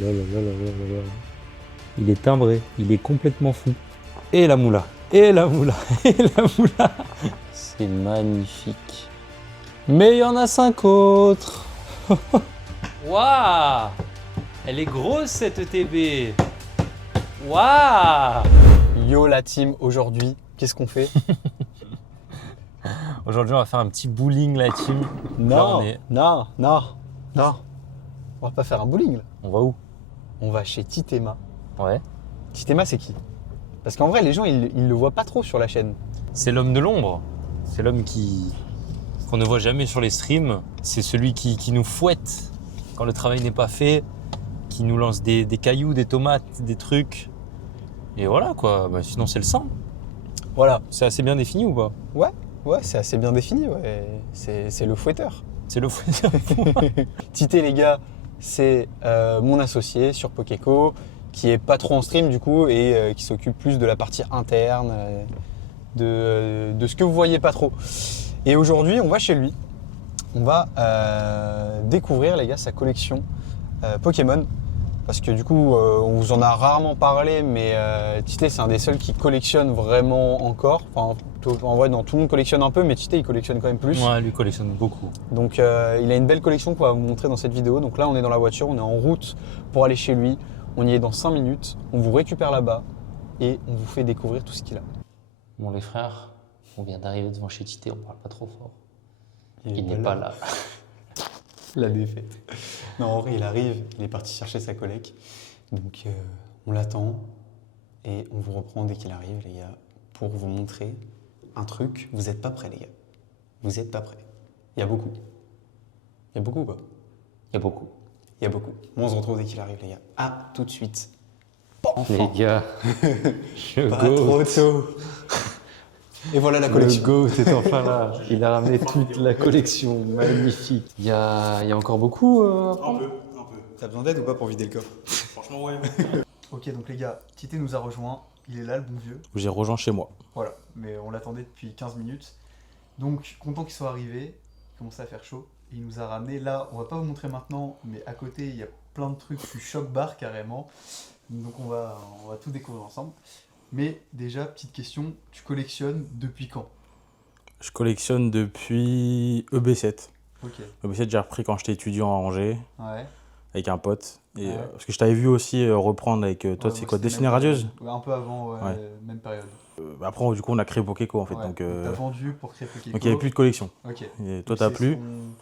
là là là là là là. Il est timbré, il est complètement fou. Et la moula, et la moula, et la moula. C'est magnifique. Mais il y en a 5 autres. Waouh! Elle est grosse cette ETB. Waouh! Yo la team, aujourd'hui, qu'est-ce qu'on fait? Aujourd'hui, on va faire un petit bowling, la team. Là, Non, on est- non, non, non. On va pas faire un bowling là. On va où? On va chez Titema. Ouais. Titema, c'est qui? Parce qu'en vrai, les gens, ils le voient pas trop sur la chaîne. C'est l'homme de l'ombre. C'est l'homme qu'on ne voit jamais sur les streams. C'est celui qui nous fouette quand le travail n'est pas fait, qui nous lance des cailloux, des tomates, des trucs. Et voilà quoi. Bah, sinon, c'est le sang. Voilà. C'est assez bien défini ou pas? Ouais, c'est assez bien défini, ouais. C'est le fouetteur. C'est le fouetteur. Tité, les gars, c'est mon associé sur Pokéco, qui est pas trop en stream du coup, et qui s'occupe plus de la partie interne, de ce que vous voyez pas trop. Et aujourd'hui, on va chez lui. On va découvrir, les gars, sa collection Pokémon. Parce que du coup, on vous en a rarement parlé, mais Tité, c'est un des seuls qui collectionne vraiment encore. Enfin, en vrai, non, tout le monde collectionne un peu, mais Tité, il collectionne quand même plus. Ouais, lui collectionne beaucoup. Donc, il a une belle collection qu'on va vous montrer dans cette vidéo. Donc là, on est dans la voiture, on est en route pour aller chez lui. On y est dans 5 minutes. On vous récupère là-bas et on vous fait découvrir tout ce qu'il a. Bon, les frères, on vient d'arriver devant chez Tité, on parle pas trop fort. Il Il n'est pas là. La défaite. Non, en vrai, il arrive, il est parti chercher sa collègue. Donc, on l'attend et on vous reprend dès qu'il arrive, les gars, pour vous montrer un truc. Vous n'êtes pas prêts, les gars. Vous n'êtes pas prêts. Il y a beaucoup. Il y a beaucoup, quoi. Il y a beaucoup. Il y a beaucoup. Bon, on se retrouve dès qu'il arrive, les gars. À tout de suite. Enfin. Les gars, je Pas trop tôt. Et voilà la collection. Le GOAT est enfin là. Il a ramené toute la collection. Magnifique. Il y a encore beaucoup à prendre. Un peu. T'as besoin d'aide ou pas pour vider le coffre? Franchement, ouais. Ok, donc les gars, Tité nous a rejoint. Il est là, le bon vieux. J'ai rejoint chez moi. Voilà, mais on l'attendait depuis 15 minutes. Donc, content qu'il soit arrivé. Il commençait à faire chaud. Il nous a ramené. Là, on va pas vous montrer maintenant, mais à côté, il y a plein de trucs. Je suis choc-bar carrément. Donc, on va tout découvrir ensemble. Mais déjà, petite question, tu collectionnes depuis quand? Je collectionne depuis EB7. Ok, EB7, j'ai repris quand j'étais étudiant à Angers, ouais. avec un pote. Et, Ouais. parce que je t'avais vu aussi reprendre avec toi, Ouais, c'est moi, quoi, c'était Destinée même Radieuse? Ouais, un peu avant, ouais, Ouais. même période. Après, du coup, on a créé Pokéco en fait. Ouais, Donc, t'as vendu pour créer Pokéco. donc il n'y avait plus de collection. Ok. Et toi, Donc, t'as c'est plus.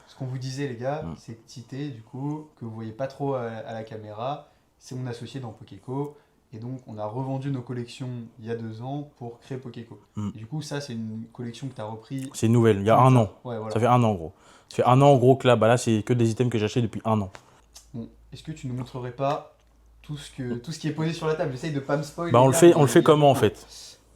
Ce qu'on vous disait, les gars, Mm. c'est que Tité, du coup, que vous voyez pas trop à la caméra, c'est mon associé dans Pokéco. Et donc, on a revendu nos collections il y a 2 ans pour créer Pokéco. Mm. Et du coup, ça, c'est une collection que tu as repris. C'est une nouvelle, il y a un an. Ouais, voilà. Ça fait un an, gros. Ça fait un an, gros, que là, c'est que des items que j'ai achetés depuis un an. Bon, est-ce que tu nous montrerais pas tout ce qui est posé sur la table? J'essaye de pas me spoiler. Bah, on le fait comment en fait?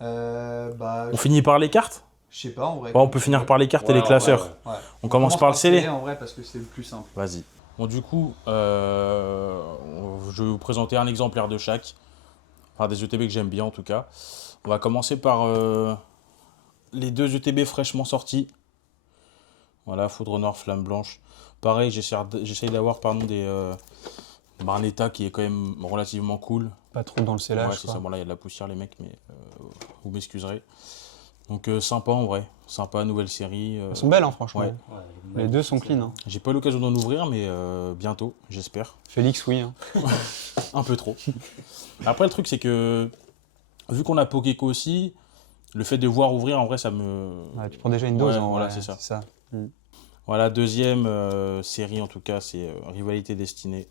On finit par les cartes? Je sais pas, en vrai. Bah, on peut finir par les cartes et les classeurs. Ouais. On commence par le scellé. En vrai, parce que c'est le plus simple. Vas-y. Bon, du coup, je vais vous présenter un exemplaire de chaque. Enfin, des ETB que j'aime bien en tout cas. On va commencer par les 2 ETB fraîchement sortis. Voilà, Foudre Noire, Flamme Blanche. Pareil, j'essaye d'avoir un état qui est quand même relativement cool. Pas trop dans le scellage. Ouais, c'est ça. Bon, là, il y a de la poussière, les mecs, mais vous m'excuserez. Donc, sympa en vrai. Sympa, nouvelle série. Elles sont belles, hein, franchement. Ouais. Les 2 sont clean. Hein. J'ai pas eu l'occasion d'en ouvrir, mais bientôt, j'espère. Félix, oui. Hein. Un peu trop. Après, le truc, c'est que, vu qu'on a Pokéco aussi, le fait de voir ouvrir, en vrai, ça me... Ouais, tu prends déjà une dose. Ouais, hein, voilà, ouais, c'est ça. Mm. Voilà, deuxième série, en tout cas, c'est Rivalité Destinée.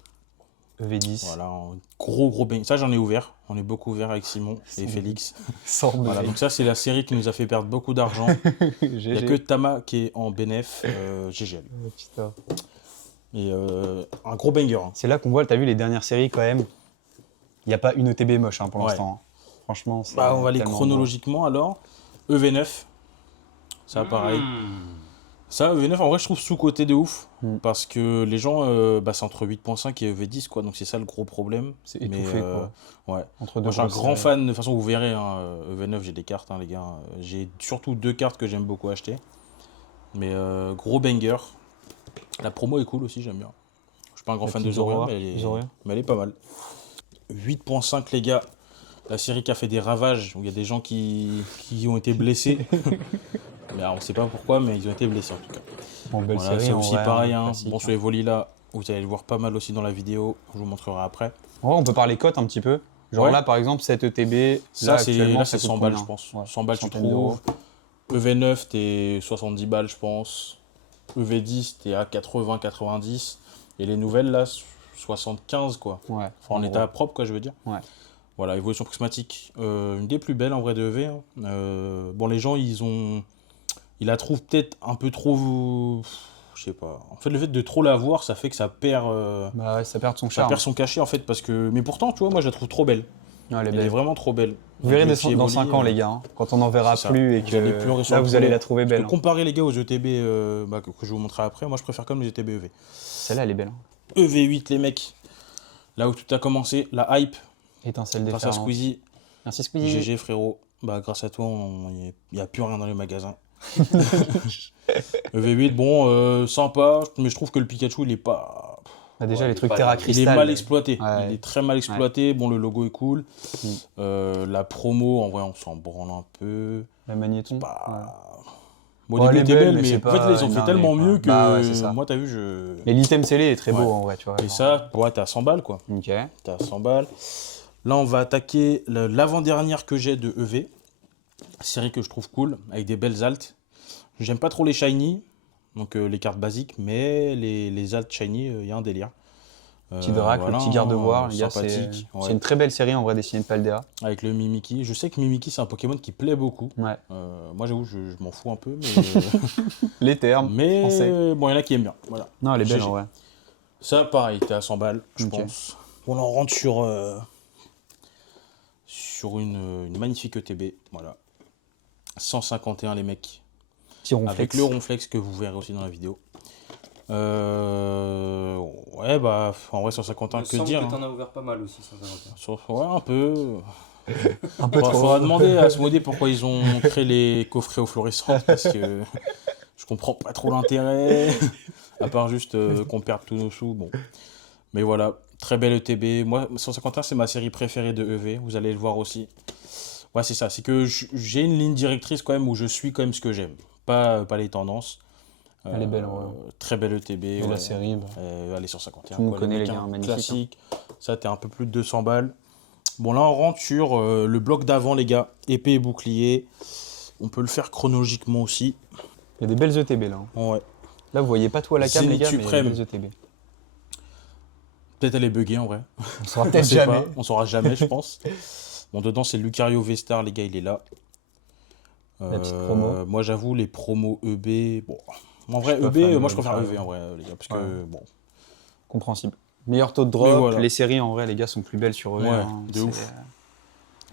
EV10. Voilà, un gros bang. Ça, j'en ai ouvert. On est beaucoup ouvert avec Simon et Félix. Sans Voilà, donc ça, c'est la série qui nous a fait perdre beaucoup d'argent. Il n'y a que Tama qui est en bénéf, GGL. Putain. Et un gros banger. Hein. C'est là qu'on voit, t'as vu les dernières séries quand même. Il n'y a pas une ETB moche hein, pour Ouais. l'instant. hein. Franchement, c'est Bah, on va aller tellement chronologiquement alors. EV9. Ça, pareil. Ça, EV9, en vrai, je trouve sous-côté de ouf. Mm. Parce que les gens, c'est entre 8.5 et EV10, quoi. Donc, c'est ça le gros problème. C'est étouffé, quoi. Ouais. Entre deux Moi, je suis un grosses grand séries. fan. De toute façon, vous verrez, hein, EV9, j'ai des cartes, hein, les gars. J'ai surtout 2 cartes que j'aime beaucoup acheter. Mais gros banger. La promo est cool aussi, j'aime bien. suis pas un grand La fan de petite Zoria, Zoria. mais elle est pas mal. 8.5 les gars. La série qui a fait des ravages, où il y a des gens qui ont été blessés. Mais on sait pas pourquoi, mais ils ont été blessés en tout cas. Bon, belle Voilà, série, c'est en aussi vrai, pareil. hein, Hein. classique, Bon, sur les volis là, vous allez le voir pas mal aussi dans la vidéo. Je vous montrerai après. En vrai, on peut parler cote un petit peu. Genre Ouais. là, par exemple, cette ETB, Ça, c'est actuellement, c'est coûte 100 balles, combien? je pense. Ouais, 100 balles, tu centaine d'euros. trouves. EV9, t'es 70 balles, je pense. EV10, t'es à 80, 90. Et les nouvelles, là, 75, quoi. Ouais. Enfin, en état propre, quoi, je veux dire. Ouais. Voilà, évolution prismatique. Une des plus belles, en vrai, de EV. Hein. Bon, les gens, ils la trouvent peut-être un peu trop... Je sais pas. En fait, le fait de trop la voir, ça fait que ça perd... Bah ouais, ça perd son ça charme. perd son cachet, en fait, parce que... Mais pourtant, tu vois, moi, je la trouve trop belle. Ouais, elle est Elle est belle. vraiment trop belle. Vous verrez Le petit dans Evoli, 5 ans, les gars, hein, quand on n'en verra c'est ça. plus et Vous allez que pleurer sur là, le vous allez promo. la trouver Parce belle. que comparer les gars aux ETB que je vous montrerai après, moi je préfère comme les ETB EV. Celle-là, elle est belle. Hein. EV8 les mecs, là où tout a commencé, la hype, Étincelle grâce à déferlante. Squeezie, Merci Squeezie. GG frérot, bah grâce à toi il n'y a plus rien dans les magasins. EV8 bon sympa, mais je trouve que le Pikachu il est pas... Bah, déjà, Ouais, les il est trucs pas Terra dingue. Il est Crystal. mal exploité, Ouais. il est très mal exploité, bon le logo est cool. Mm. La promo en vrai on s'en branle un peu. La magnéton. Bah... Ouais. Bon, Bon, au début, elle est elle était belle, belle, mais mais c'est en fait, pas là, ils ont une fait dinguerie, tellement quoi. mieux que Bah ouais, c'est ça. moi, t'as vu, je... Et l'item scellé est très beau, Ouais. en vrai, tu vois. Et genre. ça, ouais, t'as 100 balles, quoi. Ok. T'as 100 balles. Là, on va attaquer l'avant-dernière que j'ai de EV. Série que je trouve cool, avec des belles altes. J'aime pas trop les shiny, donc les cartes basiques, mais les altes shiny, il y a un délire. Petit Drac, voilà, le petit garde-voir, les gars, sympathique. c'est Ouais. une très belle série en vrai dessinée de Paldea. Avec le Mimikyu. Je sais que Mimikyu, c'est un Pokémon qui plaît beaucoup. Ouais. Moi, j'avoue, je m'en fous un peu, Les termes. mais français. bon, il y en a qui aiment bien. Voilà. Non, elle est belle GG. en vrai. Ça, pareil, t'es à 100 balles, je Ok. pense. Bon, là, on rentre sur une magnifique ETB. Voilà. 151, les mecs. Petit ronflex. Avec le ronflex que vous verrez aussi dans la vidéo. Ouais, bah, en vrai, 151, que dire. que Hein. t'en as ouvert pas mal aussi, 151. Ouais, un peu. Un peu trop. Faudra demander à Asmodée pourquoi ils ont créé les coffrets aux fluorescentes, parce que je comprends pas trop l'intérêt, à part juste qu'on perde tous nos sous. Bon. Mais voilà, très belle ETB. Moi, 151, c'est ma série préférée de EV, vous allez le voir aussi. Ouais, c'est ça, c'est que j'ai une ligne directrice quand même où je suis quand même ce que j'aime, pas les tendances. Elle est belle, ouais. Très belle ETB. Et ouais. la série, bah, Allez, 151. tout le monde quoi, connaît, les mecs, gars, hein, magnifique, classique. Ça, t'es un peu plus de 200 balles. Bon, là, on rentre sur le bloc d'avant, les gars. Épée et bouclier. On peut le faire chronologiquement aussi. il y a des belles ETB là. Hein. Ouais. Là, vous voyez pas tout à la cam, les Zénith gars, mais il y a Suprême. des belles ETB. Peut-être elle est buggée, en vrai. On saura On peut-être sait jamais. pas. On saura jamais, je pense. Bon, dedans, c'est Lucario V-Star, les gars, il est là. La petite promo. Moi, j'avoue, les promos EB... Bon, en vrai, suis pas fan EB, de moi, je préfère Lucario. EV, en vrai, les gars. Parce que, Ouais. bon... Compréhensible. Meilleur taux de Mais drop. voilà. Les séries, en vrai, les gars, sont plus belles sur eux. Ouais, hein. de C'est- ouf.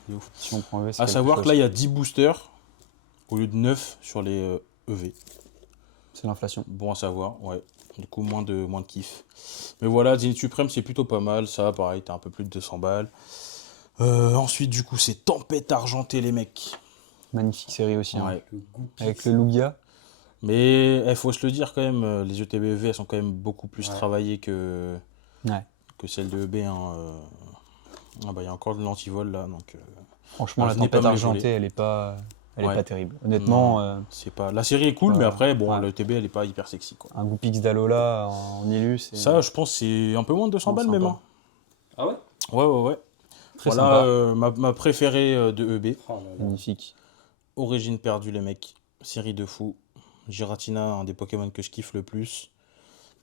De ouf. Si on prend eux, c'est À quelque savoir chose. que là, il y a 10 boosters au lieu de 9 sur les EV. C'est l'inflation. Bon à savoir, ouais. Du coup, moins de kiff. Mais voilà, Zénith Suprême, c'est plutôt pas mal. Ça, pareil, t'as un peu plus de 200 balles. Ensuite, du coup, c'est Tempête Argentée, les mecs. Magnifique série aussi. Hein. Ouais. Le goût. Avec le Lugia. Mais il faut se le dire quand même, les ETB-EV, elles sont quand même beaucoup plus Ouais. travaillées que celles de EB. Hein. Ah bah, il y a encore de l'antivol là, donc Franchement, la venez pas tempête me les voler. argentée, elle est pas Ouais. terrible. Honnêtement, c'est pas. La série est cool, Ouais. mais après, bon, Ouais. le ETB, elle est pas hyper sexy, quoi. un Goupix d'Alola en Illu, c'est Ça, je pense, c'est un peu moins de 200 Non, balles sympa. même. Hein. Ah ouais? Ouais. très Voilà sympa. ma préférée de EB. Oh là là. Magnifique. Origine perdue, les mecs. Série de fous. Giratina, un des Pokémon que je kiffe le plus.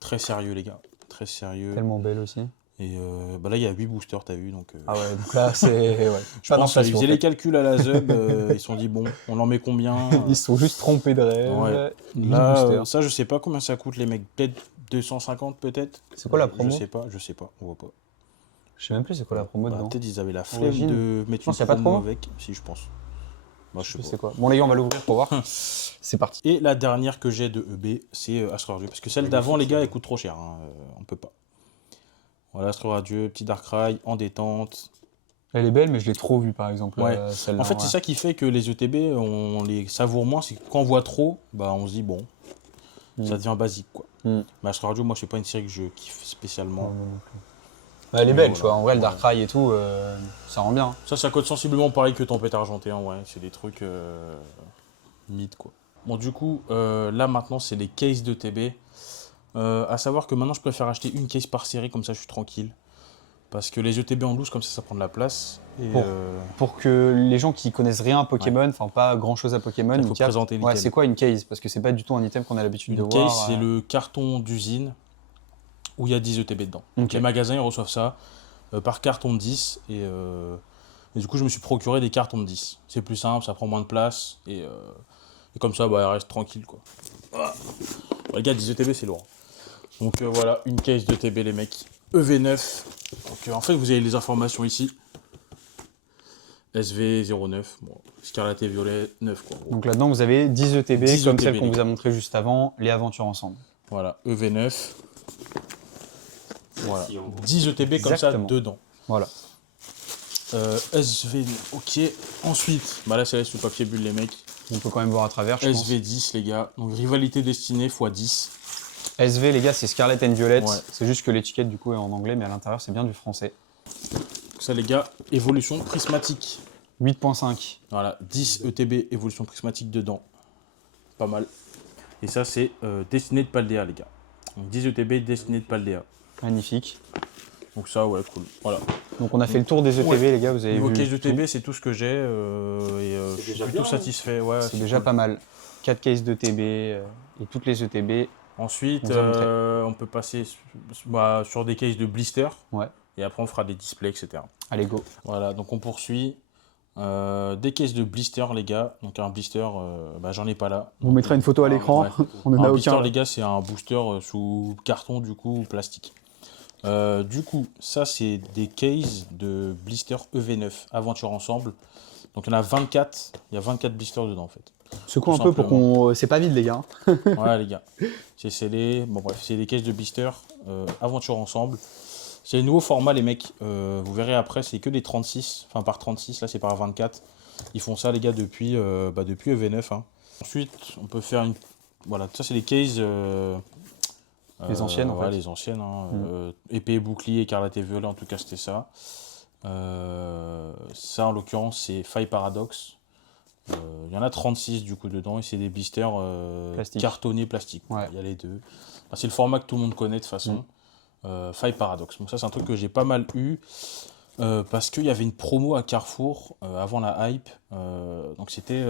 Très sérieux, les gars. Très sérieux. Tellement belle aussi. Et bah là, il y a 8 boosters, t'as vu. Donc, Ah ouais, donc là, c'est. Ouais. je Pas pense qu'ils d'inflation, faisaient en les fait. calculs à la ZUB. Ils se sont dit, bon, on en met combien Ils se sont juste trompés de rêve. Ouais. 8 Là, boosters. ça, je sais pas combien ça coûte, les mecs. Peut-être 250, peut-être. C'est quoi la promo? Je sais pas. On voit pas. Je sais même plus c'est quoi la promo Bah, dedans. peut-être ils avaient la flemme Origine. de mettre Je pense une qu'il y a pas de promo promo. avec. Si, je pense. Bah, je sais Je pas. sais quoi. Bon, les gars, on va l'ouvrir pour voir. C'est parti. Et la dernière que j'ai de EB, c'est Astro Radieux. Parce que celle d'avant, les gars, elle coûte trop cher. Hein. On peut pas. Voilà, Astro Radieux, petit Darkrai, en détente. Elle est belle, mais je l'ai trop vue par exemple. Ouais. Celle-là. En fait, c'est ça qui fait que les ETB, on les savoure moins. C'est que quand on voit trop, bah, on se dit, bon, ça devient basique, quoi. Mais Astro Radio, moi, c'est pas une série que je kiffe spécialement. Ouais, elle est belle, Voilà. tu vois. En vrai, le Darkrai et tout, ça rend bien. Ça coûte sensiblement pareil que Tempête Argentée, hein, ouais. C'est des trucs mythes, quoi. Bon, du coup, là, maintenant, c'est les cases de TB. À savoir que maintenant, je préfère acheter une case par série, comme ça, je suis tranquille. Parce que les ETB en loose, comme ça prend de la place. Et, Pour que les gens qui connaissent rien à Pokémon, enfin pas grand chose à Pokémon, il faut ils captent. présenter l'item. Ouais, c'est quoi une case? Parce que c'est pas du tout un item qu'on a l'habitude de Une voir. case, c'est le carton d'usine où il y a 10 ETB dedans. Ok. Les magasins, ils reçoivent ça par carton de 10. Et du coup, je me suis procuré des cartons de 10. C'est plus simple, ça prend moins de place. Et comme ça, bah, elle reste tranquille, quoi. Voilà. Les gars, 10 ETB, c'est lourd. Donc voilà, une case d'ETB, les mecs. EV9. Donc en fait, vous avez les informations ici. SV09, bon, Scarlet et Violet 9, quoi. Donc là-dedans, vous avez 10 ETB 10 comme ETB, celle qu'on les vous gars. a montré juste avant, les aventures ensemble. Voilà, EV9. Voilà, 10 ETB comme ça Exactement. dedans. Voilà. SV, ok. Ensuite, bah là c'est le papier bulle, les mecs. On peut quand même voir à travers, je pense. SV10, les gars. Donc rivalité destinée x 10. SV, les gars, c'est Scarlet and Violet. Ouais. C'est juste que l'étiquette, du coup, est en anglais, mais à l'intérieur, c'est bien du français. Ça, les gars, évolution prismatique. 8.5. Voilà, 10 ETB évolution prismatique dedans. Pas mal. Et ça, c'est destiné de Paldea, les gars. Donc 10 ETB destiné de Paldea. Magnifique. Donc ça, ouais, cool. Voilà. Donc on a fait le tour des ETB, Ouais. les gars, vous avez Niveau vu. case tout. d'ETB, c'est tout ce que j'ai. Je suis plutôt satisfait. Ouais, C'est déjà pas mal. 4 cases d'ETB et toutes les ETB. Ensuite, On vous a montré. on peut passer sur des cases de blister. Ouais. Et après, on fera des displays, etc. Allez, go. Voilà, donc on poursuit. Des cases de blister, les gars. Donc un blister, j'en ai pas là. On vous mettra une photo à l'écran. Ouais. On en a Un blister, aucun. les gars, c'est un booster sous carton, du coup, ou plastique. Du coup, ça, c'est des cases de blister EV9, Aventure Ensemble. Donc il y en a 24. Il y a 24 blisters dedans, en fait. Secoue un tout peu pour simplement. qu'on. C'est pas vide, les gars. Voilà, les gars. C'est scellé. Bon, bref, c'est des cases de blister Aventure Ensemble. C'est le nouveau format, les mecs. Vous verrez après, c'est que des 36. Enfin, par 36, là, c'est par 24. Ils font ça, les gars, depuis EV9. Hein. Ensuite, on peut faire une. Voilà, ça, c'est les cases. Les anciennes, en fait. Les anciennes. Hein. Épée et bouclier, écarlate et violet, en tout cas, c'était ça. Ça, en l'occurrence, c'est Faille Paradox. Il y en a 36 du coup dedans et c'est des blisters Plastique. cartonnés plastique. Ouais. Il y a les deux. C'est le format que tout le monde connaît de toute façon. Faille Paradox. Donc ça c'est un truc que j'ai pas mal eu parce qu'il y avait une promo à Carrefour avant la hype. Donc c'était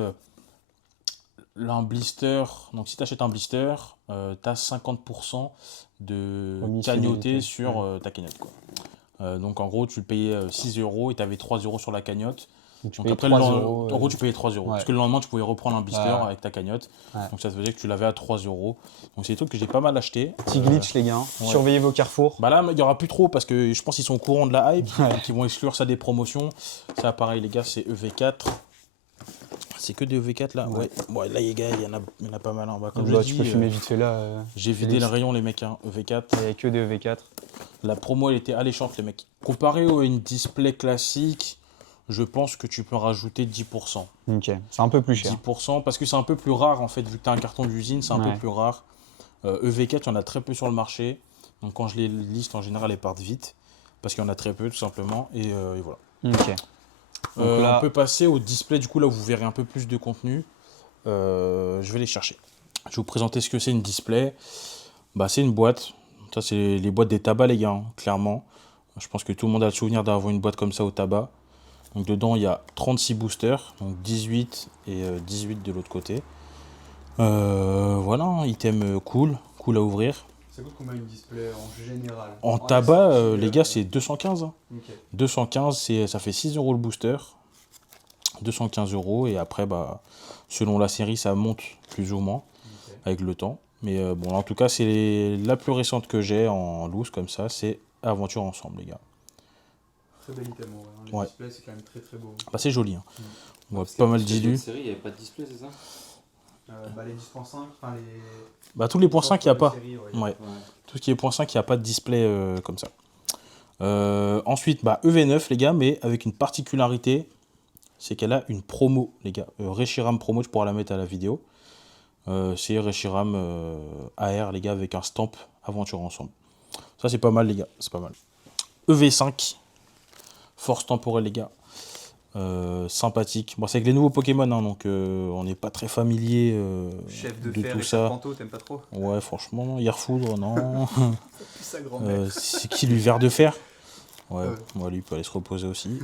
un blister. Donc si tu achètes un blister, tu as 50% de Remise cagnoté fidélité. sur ta cagnotte. Quoi. Donc en gros tu payais 6 € et tu avais 3 € sur la cagnotte. Donc, tu Donc payes après, 3 en €. gros, tu payais 3 €. Ouais. Parce que le lendemain, tu pouvais reprendre un blister Ouais. avec ta cagnotte. Ouais. Donc ça faisait que tu l'avais à 3 €. Donc c'est des trucs que j'ai pas mal acheté. Petit glitch, les gars. ouais. Surveillez vos carrefours. Bah là, il n'y aura plus trop parce que je pense qu'ils sont au courant de la hype. Ouais. Donc ils vont exclure ça des promotions. Ça, pareil, les gars, c'est EV4. C'est que des EV4 là. Ouais. Ouais, là, les gars, il y en a pas mal. Hein. Bah, comme Bah, je tu dis, peux filmer vite fait là. j'ai vidé Félix. le rayon, les mecs. Hein. EV4. Il n'y a que des EV4. La promo, elle était alléchante, les mecs. Comparé à une display classique, je pense que tu peux rajouter 10%. Ok, c'est un peu plus cher. 10% parce que c'est un peu plus rare en fait, vu que tu as un carton d'usine, c'est un Ouais. peu plus rare. EV4, il y en a très peu sur le marché. Donc quand je les liste, en général, elles partent vite. Parce qu'il y en a très peu, tout simplement. Et voilà. Ok. Donc là- On peut passer au display, du coup, là où vous verrez un peu plus de contenu. Je vais les chercher. Je vais vous présenter ce que c'est une display. Bah, c'est une boîte. Ça, c'est les boîtes des tabacs, les gars, hein, clairement. Je pense que tout le monde a le souvenir d'avoir une boîte comme ça au tabac. Donc dedans, il y a 36 boosters, donc 18 et 18 de l'autre côté. Voilà, un item cool à ouvrir. Ça coûte combien une display en général? En tabac, les gars, c'est 215. Hein. 215, ça fait 6 € le booster. 215 € et après, bah, selon la série, ça monte plus ou moins avec le temps. Mais bon, en tout cas, c'est la plus récente que j'ai en loose comme ça, c'est Aventure Ensemble, les gars. Très bel item, ouais. Ouais. display, c'est quand même très très beau. Bah, c'est joli. Hein. On voit pas mal d'illus. série, il n'y avait pas de display, c'est ça? Les 10.5, enfin les. Bah, tous les points 5, il n'y a pas. Série, Ouais. Tout ce qui est point 5, il n'y a pas de display comme ça. Ensuite, bah, EV9, les gars, mais avec une particularité, c'est qu'elle a une promo, les gars. Reshiram promo, je pourrais la mettre à la vidéo. C'est Reshiram AR, les gars, avec un stamp aventure ensemble. Ça, c'est pas mal, les gars. C'est pas mal. EV5. Force temporelle, les gars. Sympathique. Bon, c'est avec les nouveaux Pokémon, hein, donc on n'est pas très familier Chef de fer tout et ça. Serpenteau, t'aimes pas trop? Ouais, franchement, Yarfoudre, non. Sa grand-mère. C'est qui, lui, Ver de Fer? Ouais, bon, lui, il peut aller se reposer aussi.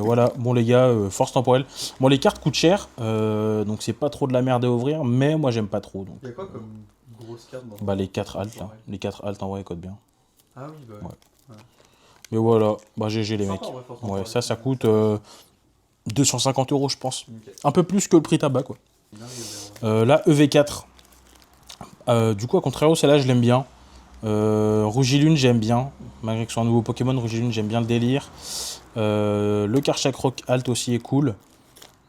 Voilà, bon, les gars, force temporelle. Bon, les cartes coûtent cher, donc c'est pas trop de la merde à ouvrir, mais moi, j'aime pas trop. Donc. Il y a quoi comme grosse carte dans Bah, les 4 altes, là. Les 4 altes, en vrai, ils cotent bien. Ah oui, bah Ouais. Mais voilà, bah GG les Sympa, mecs. en vrai, force Ouais, temporelle. ça coûte 250 €, je pense. Ok. Un peu plus que le prix tabac, quoi. Il arrive, Là, EV4. Du coup, à contrario, celle-là, je l'aime bien. Rougilune, j'aime bien. Malgré que ce soit un nouveau Pokémon, Rougilune, j'aime bien le délire. Le Karchak Rock Alt aussi est cool.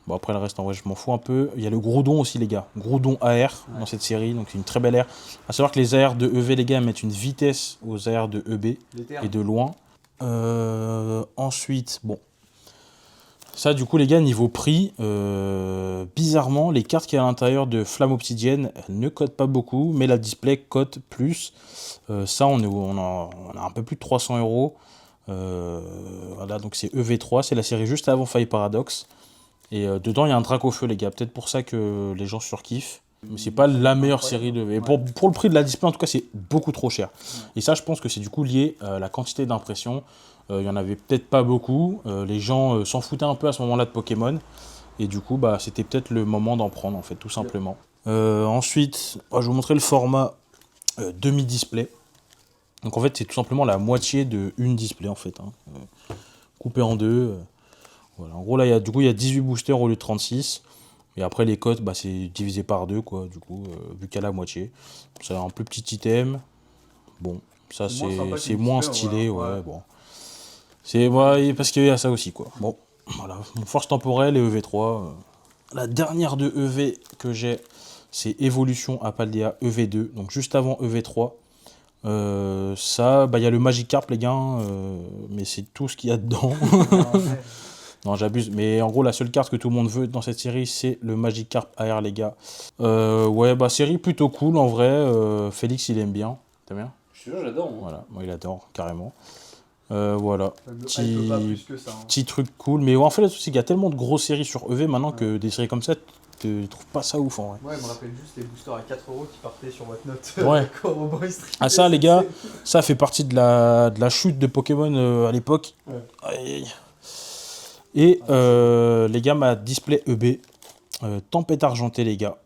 Bon, après, le reste, en vrai, je m'en fous un peu. Il y a le Groudon aussi, les gars. Groudon AR dans cette série. Donc, c'est une très belle AR. À savoir que les AR de EV, les gars, mettent une vitesse aux AR de EB. Et de loin. Ensuite, bon. Ça, du coup, les gars, niveau prix, bizarrement, les cartes qu'il y a à l'intérieur de Flamme Obsidienne, elles ne cotent pas beaucoup, mais la display cote plus. Ça, on a un peu plus de 300 €. Voilà, donc c'est EV3, c'est la série juste avant Fire Paradox. Et dedans, il y a un Dracofeu, les gars. Peut-être pour ça que les gens surkiffent. Mais c'est pas la meilleure série de... Et pour le prix de la display, en tout cas, c'est beaucoup trop cher. Et ça, je pense que c'est du coup lié à la quantité d'impression. Il y en avait peut-être pas beaucoup. Les gens s'en foutaient un peu à ce moment-là de Pokémon. Et du coup, bah, c'était peut-être le moment d'en prendre, en fait, tout simplement. Ensuite, je vais vous montrer le format demi-display. Donc, en fait, c'est tout simplement la moitié d'une display, en fait. Hein. Coupé en deux. Voilà. En gros, là, il y a 18 boosters au lieu de 36. Et après, les cotes, bah, c'est divisé par 2, quoi, du coup, vu qu'à la moitié. C'est un plus petit item. Bon, ça, c'est moins stylé, ouais, bon. C'est ouais, parce qu'il y a ça aussi, quoi. Bon, voilà. Force temporelle et EV3. La dernière de EV que j'ai, c'est Évolution à Paldea EV2, donc juste avant EV3. Ça, bah, il y a le Magikarp, les gars, mais c'est tout ce qu'il y a dedans. Non, j'abuse, mais en gros, la seule carte que tout le monde veut dans cette série, c'est le Magikarp AR, les gars. Ouais, bah, série plutôt cool, en vrai. Félix, il aime bien. T'aimes bien? Je suis sûr, j'adore. Voilà, moi, il adore, carrément. Voilà, Petit petit truc cool. Mais en fait, le truc, c'est qu'il y a tellement de grosses séries sur EV maintenant que des séries comme ça, tu trouves pas ça ouf, en vrai. Ouais, je me rappelle juste les boosters à 4 € qui partaient sur Whatnot. Ouais. Ah, ça, les gars, ça fait partie de la chute de Pokémon à l'époque. Ouais. Aïe, aïe. Et les gars, ma display EB, tempête argentée, les gars.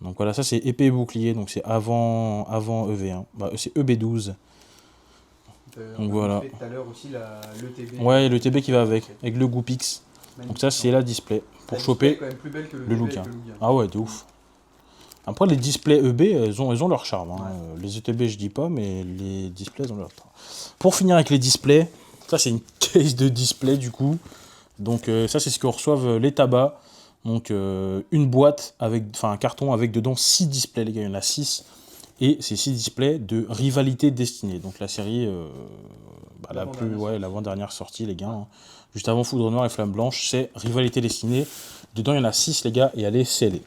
Donc voilà, ça c'est épée et bouclier, donc c'est avant EV1. Bah, c'est EB12. Donc voilà. Tout à l'heure aussi l'ETB. Ouais, le TB qui va avec le Goopix. Donc ça c'est la display pour choper quand même plus belle que le Lugia. Ah ouais, de ouf. Après les displays EB, elles ont leur charme. Hein. Ouais. Les ETB je dis pas, mais les displays ont leur charme. Pour finir avec les displays, ça c'est une case de display du coup. Donc ça c'est ce que reçoivent les tabacs. Donc une boîte avec, enfin un carton avec dedans 6 displays, les gars, il y en a 6. Et ces 6 displays de Rivalité Destinée. Donc la série l'avant-dernière sortie, les gars. Hein. Juste avant Foudre Noire et Flamme Blanche, c'est Rivalité Destinée. Dedans il y en a 6, les gars, et elle est scellée.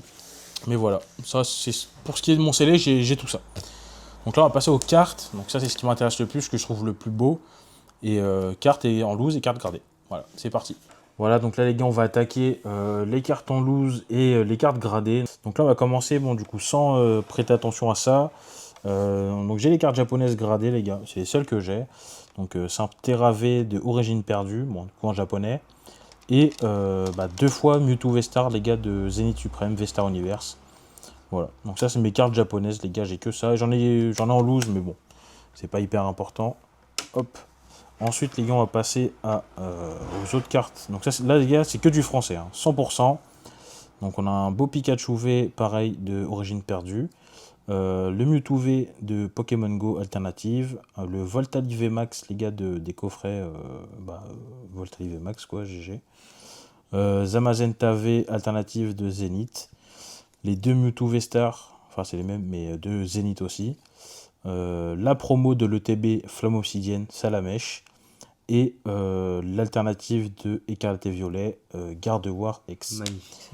Mais voilà, ça c'est pour ce qui est de mon scellé, j'ai tout ça. Donc là on va passer aux cartes. Donc ça c'est ce qui m'intéresse le plus, ce que je trouve le plus beau. Et cartes en loose et cartes gradées. Voilà, c'est parti. Voilà, donc là les gars, on va attaquer les cartes en loose et les cartes gradées. Donc là on va commencer, bon du coup, sans prêter attention à ça. Donc j'ai les cartes japonaises gradées, les gars, c'est les seules que j'ai. Donc c'est un Terave de Origine Perdue, bon du coup en japonais. Et 2 fois Mewtwo Vestar, les gars, de Zenith Supreme, Vestar Universe. Voilà, donc ça c'est mes cartes japonaises, les gars, j'ai que ça. J'en ai en loose, mais bon, c'est pas hyper important. Hop. Ensuite, les gars, on va passer aux autres cartes. Donc ça, là, les gars, c'est que du français, hein, 100%. Donc on a un beau Pikachu V, pareil, de Origine Perdue. Le Mewtwo V de Pokémon Go Alternative. Le Voltali V Max, les gars, des coffrets. Voltali V Max, quoi, GG. Zamazenta V Alternative de Zenith. Les 2 Mewtwo V-Star, enfin c'est les mêmes, mais de Zenith aussi. La promo de l'ETB Flamme Obsidienne, Salamèche. Et l'alternative de Écarlate Violet, Gardevoir X. Magnifique.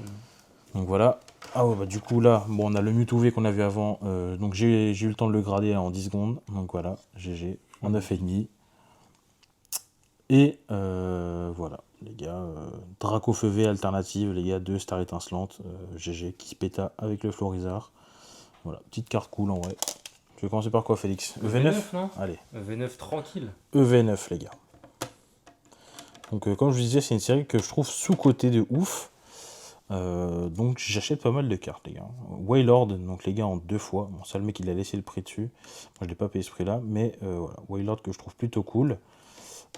Donc voilà. Ah ouais, bah du coup là, bon, on a le Mewtwo V qu'on a vu avant. Donc j'ai eu le temps de le grader en 10 secondes. Donc voilà, GG, en 9,5. Et voilà, les gars. Draco Feu V alternative, les gars, 2 Star étincelante. GG, qui se péta avec le Florizard. Voilà, petite carte cool en vrai. Tu veux commencer par quoi, Félix? EV9 non? Allez. EV9 tranquille. EV9, les gars. Donc, comme je vous disais, c'est une série que je trouve sous-cotée de ouf. Donc, j'achète pas mal de cartes, les gars. Wailord, donc les gars, en 2 fois. Bon, ça, le mec, il a laissé le prix dessus. Moi, je l'ai pas payé ce prix-là. Mais voilà, Wailord que je trouve plutôt cool.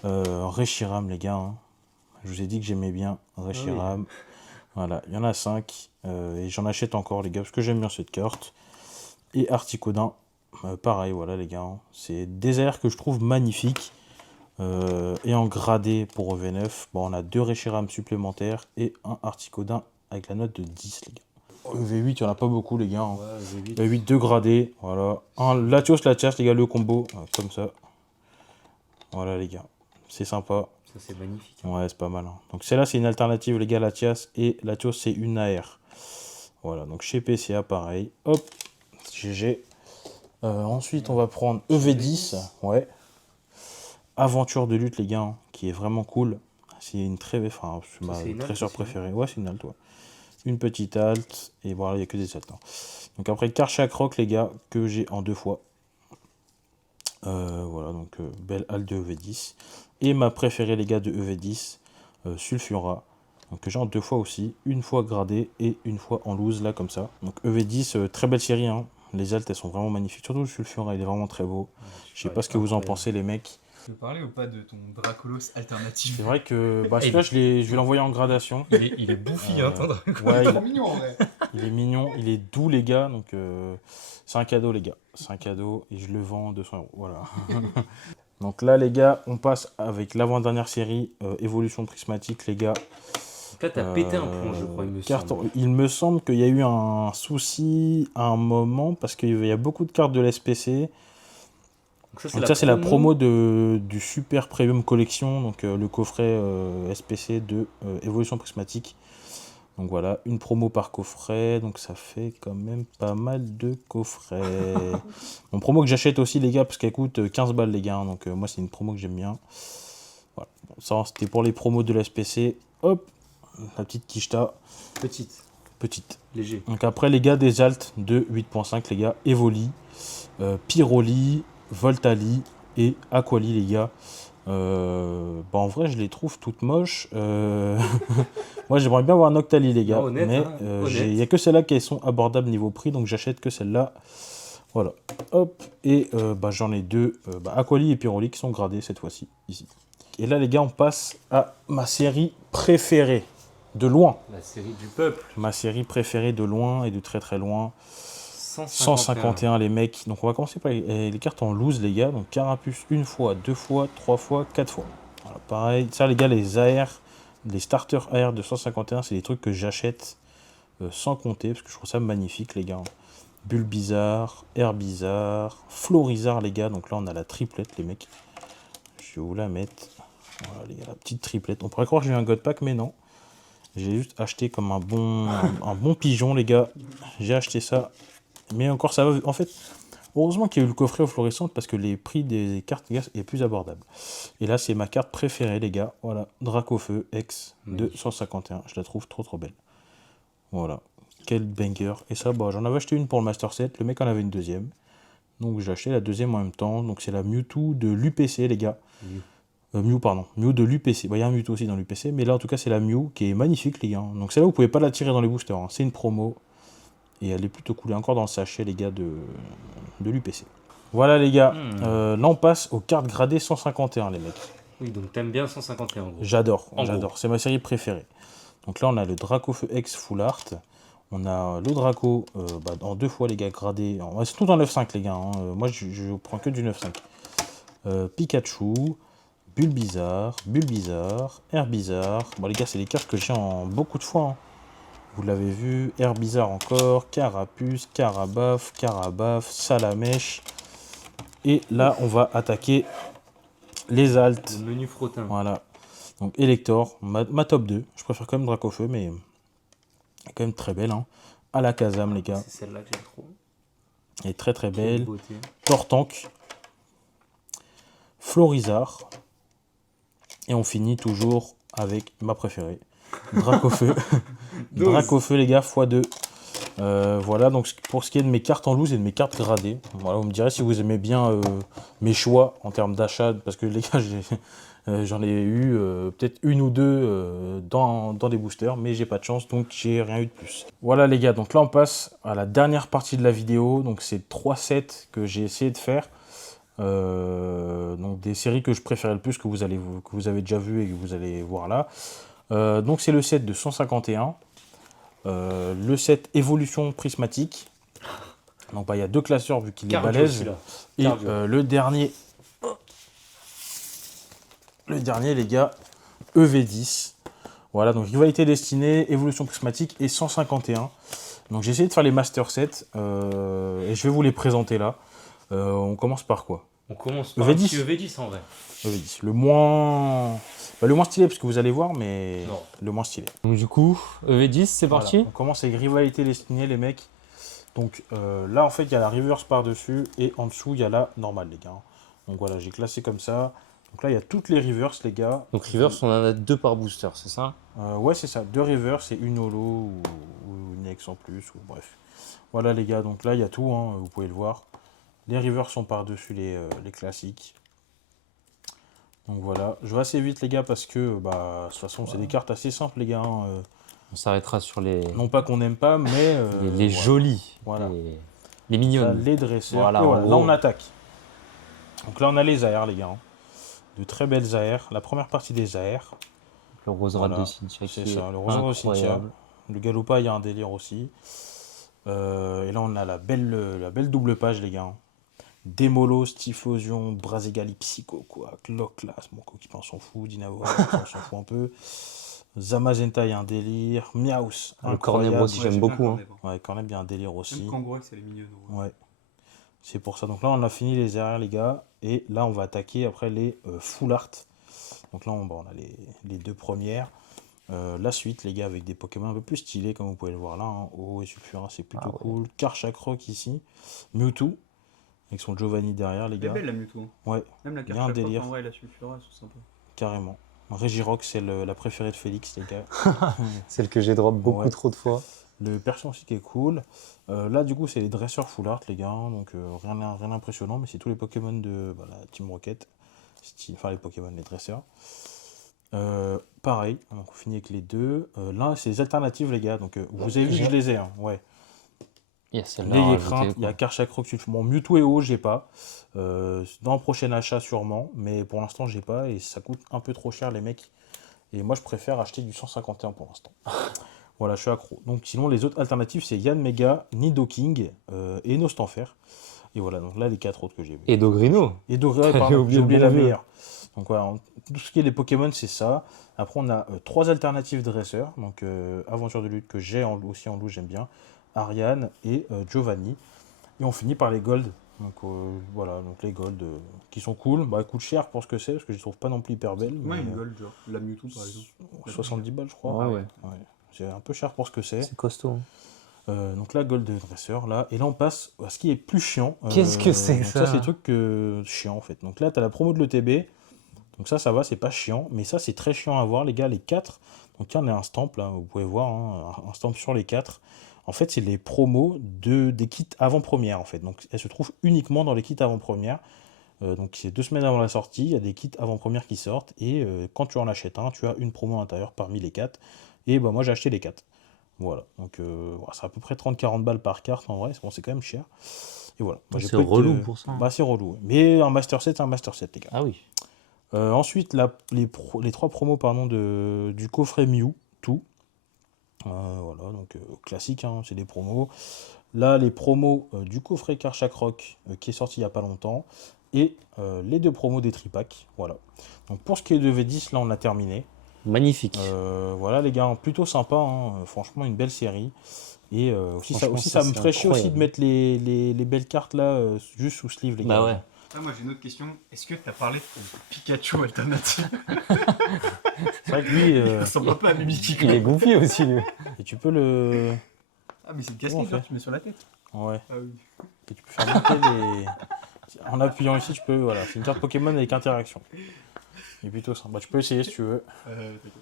Reshiram, les gars. Hein. Je vous ai dit que j'aimais bien Reshiram. Ah oui. Voilà, il y en a 5. Et j'en achète encore, les gars, parce que j'aime bien cette carte. Et Articodin, pareil, voilà, les gars. Hein. C'est des airs que je trouve magnifiques. Et en gradé pour EV9, bon, on a 2 Reshiram supplémentaires et un Articodin avec la note de 10, les gars. EV8, il n'y en a pas beaucoup, les gars. Hein. Ouais, EV8. EV8, 2 gradés, voilà. Un Latios, Latias, les gars, le combo, comme ça. Voilà, les gars. C'est sympa. Ça, c'est magnifique. Ouais, c'est pas mal. Hein. Donc, celle-là, c'est une alternative, les gars, Latias. Et Latios, c'est une AR. Voilà, donc chez PCA, pareil. Hop, GG. Ensuite, on va prendre EV10. Ouais. Aventure de lutte, les gars, hein, qui est vraiment cool. C'est une très... Enfin, c'est ma trésor préférée. Ouais, c'est une halte, ouais. Une petite halte. Et voilà, il n'y a que des haltes. Hein. Donc après, Karchak Rock, les gars, que j'ai en 2 fois. Voilà, donc belle halte de EV10. Et ma préférée, les gars, de EV10, Sulfura. Donc que j'ai en 2 fois aussi. Une fois gradée et une fois en loose, là, comme ça. Donc EV10, très belle série. Hein. Les haltes, elles sont vraiment magnifiques. Surtout le Sulfura, il est vraiment très beau. Je sais pas ce que vous en pensez, les mecs. Tu peux parler ou pas de ton Dracolos alternatif? C'est vrai que bah, celui-là, je vais l'envoyer en gradation. Il est bouffi, hein, ton Dracolos. Ouais, Il est trop mignon en vrai. il est mignon, il est doux, les gars. Donc, c'est un cadeau, les gars. C'est un cadeau et je le vends 200 €. Voilà. Donc là, les gars, on passe avec l'avant-dernière série, Évolution Prismatique, les gars. Donc là, t'as pété un plomb, je crois, il me semble. Il me semble qu'il y a eu un souci à un moment parce qu'il y a beaucoup de cartes de l'SPC. Donc ça, c'est la promo du Super Premium Collection, donc le coffret SPC de Évolution Prismatique. Donc voilà, une promo par coffret, donc ça fait quand même pas mal de coffrets. Mon promo que j'achète aussi, les gars, parce qu'elle coûte 15 balles, les gars. Donc moi, c'est une promo que j'aime bien. Voilà. Bon, ça, c'était pour les promos de la SPC. Hop, la petite Kishta. Petite. Léger. Donc après, les gars, des altes de 8.5, les gars. Evoli, Pyroli, Voltali et Aquali, les gars. Bah en vrai, je les trouve toutes moches. Moi, j'aimerais bien avoir un Octali, les gars. Honnête, mais il n'y a que celles-là qui sont abordables niveau prix, donc j'achète que celles-là. Voilà. Hop. Et bah, j'en ai 2, Aquali et Pyroli, qui sont gradés cette fois-ci, ici. Et là, les gars, on passe à ma série préférée. De loin. La série du peuple. Ma série préférée de loin et de très très loin. 151. 151 les mecs. Donc on va commencer par les cartes en loose, les gars. Donc Carapuce 1 fois, 2 fois, 3 fois, 4 fois. Voilà, pareil. Ça, les gars, les AR, les starters AR de 151, c'est des trucs que j'achète sans compter parce que je trouve ça magnifique, les gars. Bulbizarre, Herbizarre, Florizarre, les gars. Donc là, on a la triplette, les mecs. Je vais vous la mettre. Voilà, les gars, la petite triplette. On pourrait croire que j'ai eu un God Pack, mais non. J'ai juste acheté comme un bon pigeon, les gars. J'ai acheté ça. Mais encore, ça va. En fait, heureusement qu'il y a eu le coffret aux fluorescentes parce que les prix des cartes, les gars, est plus abordable. Et là, c'est ma carte préférée, les gars. Voilà, Dracofeu X de 151. Je la trouve trop trop belle. Voilà, quel banger. Et ça, bah, j'en avais acheté une pour le Master Set. Le mec en avait une deuxième. Donc j'ai acheté la deuxième en même temps. Donc c'est la Mewtwo de l'UPC, les gars. Mew, pardon. Mew de l'UPC. Bah, il y a un Mewtwo aussi dans l'UPC. Mais là, en tout cas, c'est la Mew qui est magnifique, les gars. Donc celle-là, vous pouvez pas la tirer dans les boosters. Hein. C'est une promo. Et elle est plutôt cool. Encore dans le sachet, les gars, de l'UPC. Voilà, les gars. Là, on passe aux cartes gradées 151, les mecs. Oui, donc t'aimes bien 151 en gros. J'adore. En gros. C'est ma série préférée. Donc là, on a le Dracofeu X Full Art. On a le Draco en 2 fois, les gars, gradé. C'est tout en 9.5, les gars. Hein. Moi, je prends que du 9.5. Pikachu, Bulbizarre, Herbizarre. Bon, les gars, c'est les cartes que j'ai en beaucoup de fois. Hein. Vous l'avez vu. Herbizarre encore. Carapuce, Carabaf, Salamèche. Et là, on va attaquer les altes. Le menu frottin. Voilà. Donc, Elector, ma top 2. Je préfère quand même Dracofeu, mais Elle est quand même très belle, hein. À la Kazam, les gars. C'est celle-là que j'aime trop. Elle est très très Quelle belle. beauté. Tortank. Florizard. Et on finit toujours avec ma préférée. Dracofeu. Dracofeu, les gars, x2. Voilà, donc pour ce qui est de mes cartes en loose et de mes cartes gradées. Voilà, vous me direz si vous aimez bien mes choix en termes d'achat. Parce que les gars, j'en ai eu peut-être une ou deux dans des boosters, mais j'ai pas de chance, donc j'ai rien eu de plus. Voilà les gars, donc là on passe à la dernière partie de la vidéo. Donc c'est 3 sets que j'ai essayé de faire. Donc des séries que je préférais le plus, que vous avez déjà vu et que vous allez voir là. Donc c'est le set de 151. Le set évolution prismatique. Donc bah, il y a 2 classeurs vu qu'il est balèze. Et le dernier, les gars, EV10. Voilà, donc rivalité destinée, évolution prismatique et 151. Donc j'ai essayé de faire les master sets et je vais vous les présenter là. On commence par quoi? On commence par EV10. un petit EV10 en vrai. EV10. Le moins stylé, parce que vous allez voir, mais Non. le moins stylé. Donc du coup, EV10, c'est Voilà, parti. on commence avec rivalité destinée, les mecs. Donc là, en fait, il y a la reverse par-dessus et en dessous, il y a la normale, les gars. Donc voilà, j'ai classé comme ça. Donc là, il y a toutes les reverse, les gars. Donc reverse, on en a 2 par booster, c'est ça? Ouais, c'est ça. 2 reverse et une holo ou une X en plus, ou bref. Voilà, les gars. Donc là, il y a tout, hein, vous pouvez le voir. Les reverse sont par-dessus les classiques. Donc voilà. Je vais assez vite, les gars, parce que bah, de toute façon, c'est des cartes assez simples, les gars. Hein. On s'arrêtera sur les, Non pas qu'on n'aime pas, mais... les voilà. jolis, Voilà. les Là, mignonnes. les dresseurs. Voilà, Et voilà, en là, gros. on attaque. Donc là, on a les AR, les gars. Hein. De très belles AR. La première partie des AR. Le rosera Voilà, de Cynthia c'est qui est ça, le rosera de Cynthia. incroyable. Le Galopa, il y a un délire aussi. Et là, on a la belle double page, les gars. Hein. Démolos, Typhlosion, Braségali, Psycho, quoi. Cloclas, mon coquille, on s'en fout. Dinavo, on s'en fout un peu. Zamazenta, il y a un délire. Miaus, Le incroyable. Cornet aussi, j'aime beaucoup. Hein. Ouais, quand même, il y a un délire aussi. Même Kangourex, elle est mignonne. Ouais. Ouais. C'est pour ça. Donc là, on a fini les arrières, les gars. Et là, on va attaquer après les full art. Donc là, on a les 2 premières. La suite, les gars, avec des Pokémon un peu plus stylés, comme vous pouvez le voir là. Hein. Oh, et Sulfuras, c'est plutôt cool. Karchakroc ici. Mewtwo, avec son Giovanni derrière, les Elle est gars. belle la Mewtwo. Ouais, Même la Il y a carte un délire. en vrai, la Sulfura, c'est sympa. carrément. Regirock, c'est la préférée de Félix, les gars. Celle que j'ai drop beaucoup Ouais. trop de fois. Le perso aussi qui est cool. Là, du coup, c'est les dresseurs full art, les gars. Donc, rien d'impressionnant, mais c'est tous les Pokémon de la Team Rocket. Enfin, les Pokémon, les dresseurs. Pareil, donc on finit avec les 2. Là, c'est les alternatives, les gars. Donc, vous avez vu que je les ai. Hein. Ouais. Il y a celle-là. Les à Yécrainte, rajouter, il y a quoi. Karchakroc, bon, Mewtwo et O, j'ai pas. Dans le prochain achat, sûrement. Mais pour l'instant, j'ai pas. Et ça coûte un peu trop cher, les mecs. Et moi, je préfère acheter du 151 pour l'instant. Voilà, je suis accro. Donc, sinon, les autres alternatives, c'est Yann Mega, Nidoking et Nostanfer. Et voilà, donc là, les 4 autres que j'ai vus. Et Dogrino. Et Doré, J'ai pardon, oublié j'ai oublié le la bon vieux. meilleure. Donc voilà, tout ce qui est les Pokémon, c'est ça. Après, on a 3 alternatives dresseurs. Donc, Aventure de lutte que j'ai aussi en loup, j'aime bien. Ariane et Giovanni. Et on finit par les Gold. Donc voilà, donc les Gold qui sont cool. Bah, elles coûtent cher pour ce que c'est, parce que je les trouve pas non plus hyper belles. Moi, mais, une gold, genre. La Mewtwo, par exemple. 70 balles, je crois. Ouais, ouais. Ouais. C'est un peu cher pour ce que c'est. C'est costaud. Hein. Donc là, Gold dresseur, là. Et là, on passe à ce qui est plus chiant. Qu'est-ce que c'est que donc ça c'est des trucs chiants, en fait. Donc là, tu as la promo de l'ETB. Donc ça va, c'est pas chiant. Mais ça, c'est très chiant à voir, les gars, les 4. Donc il y en a un stamp, là, vous pouvez voir, hein, un stamp sur les 4. En fait, c'est les promos des kits avant-première, en fait. Donc elles se trouvent uniquement dans les kits avant-première. Donc c'est 2 semaines avant la sortie, il y a des kits avant-première qui sortent. Et quand tu en achètes un, tu as une promo à l'intérieur parmi les 4. Et bah, moi, j'ai acheté les 4. Voilà, donc c'est à peu près 30-40 balles par carte en vrai, bon, c'est quand même cher. Et voilà. Moi, j'ai C'est pas été, relou pour ça. Bah, c'est relou. Ouais. Mais un Master 7, c'est un Master 7, les gars. Ah oui. Ensuite, les 3 promos pardon, du coffret Mew, tout. Voilà, donc classique, hein, c'est des promos. Là, les promos du coffret Karchakroc qui est sorti il n'y a pas longtemps. Et les 2 promos des tripacks. Voilà. Donc pour ce qui est de V10, là, on a terminé. Magnifique. Voilà les gars, plutôt sympa, hein. Franchement une belle série. Et aussi, Franchement, ça me c'est ferait chier aussi de incroyable. mettre les belles cartes là juste sous sleeve les gars. Bah ouais. Ah, moi, j'ai une autre question. Est-ce que t'as parlé de ton Pikachu alternatif? C'est vrai que lui, Ça ressemble un peu à Mimikyu. Il est goofy aussi, lui. et tu peux le... Ah, mais c'est une Comment on casquette, genre, fait tu mets sur la tête. Ouais. Ah oui. Et tu peux faire monter les... En appuyant ici, tu peux... Voilà, c'est une carte Pokémon avec interaction. Et plutôt simple. Bah, tu peux essayer si tu veux. T'inquiète.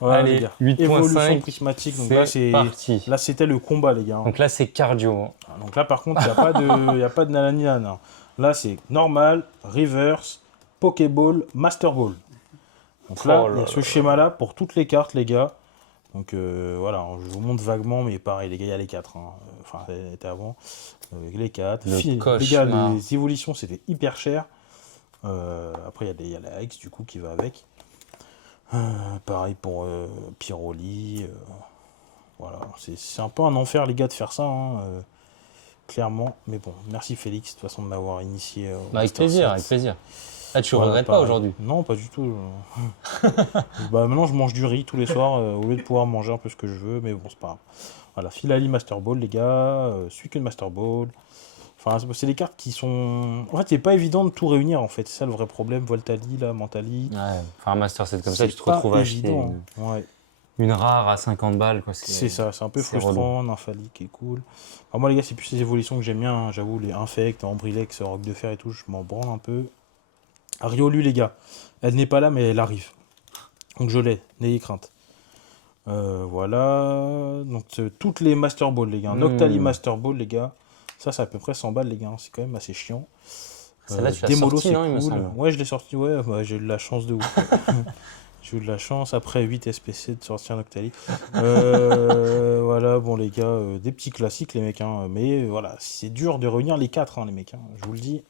Voilà, Allez, les gars. 8.5, Évolution prismatique. Donc là, c'est parti. Là, c'était le combat, les gars. Hein. Donc là, c'est cardio. Hein. Donc là, par contre, il n'y a pas de nanani nana. Là, c'est normal, reverse, Pokéball, Master Ball. Donc là, il y a ce schéma-là pour toutes les cartes, les gars. Donc voilà, je vous montre vaguement, mais pareil, les gars, il y a les 4. Hein. Enfin, c'était avant. Les 4. Les gars, les évolutions, c'était hyper cher. Après, il y a la X, du coup, qui va avec. Pareil pour Pyroli. Voilà, c'est un peu un enfer, les gars, de faire ça. Hein, clairement. Mais bon, merci Félix, de toute façon, de m'avoir initié. Avec plaisir, avec plaisir. Ah, tu regrettes pas pareil. aujourd'hui? Non, pas du tout. Bah, maintenant, je mange du riz tous les soirs au lieu de pouvoir manger un peu ce que je veux, mais bon, c'est pas grave. Voilà, Philali Master Ball, les gars. Suicune Master Ball. Enfin, c'est des cartes qui sont... En fait, c'est pas évident de tout réunir, en fait. C'est ça le vrai problème. Voltali, là, Mentali. Ouais, enfin, un Master Set comme ça, tu te retrouves à acheter une rare à 50 balles. C'est ça, c'est un peu frustrant. Nymphali qui est cool. Alors, moi, les gars, c'est plus les évolutions que j'aime bien. Hein. J'avoue, les Infect, Ambrilex, Roc de Fer et tout, je m'en branle un peu. Riolu, les gars. Elle n'est pas là, mais elle arrive. Donc, je l'ai. N'ayez crainte. Voilà. Donc, toutes les Master Ball, les gars. Noctali Master Ball, les gars. Ça, c'est à peu près 100 balles, les gars. C'est quand même assez chiant. Celle-là, tu l'as sortie, non, il me semble. Ouais, je l'ai sorti. Ouais, bah, j'ai eu de la chance de ouf. J'ai eu de la chance, après 8 SPC, de sortir Noctali. Voilà, bon, les gars, des petits classiques, les mecs. Hein, mais voilà, c'est dur de réunir les 4, hein, les mecs. Hein, je vous le dis.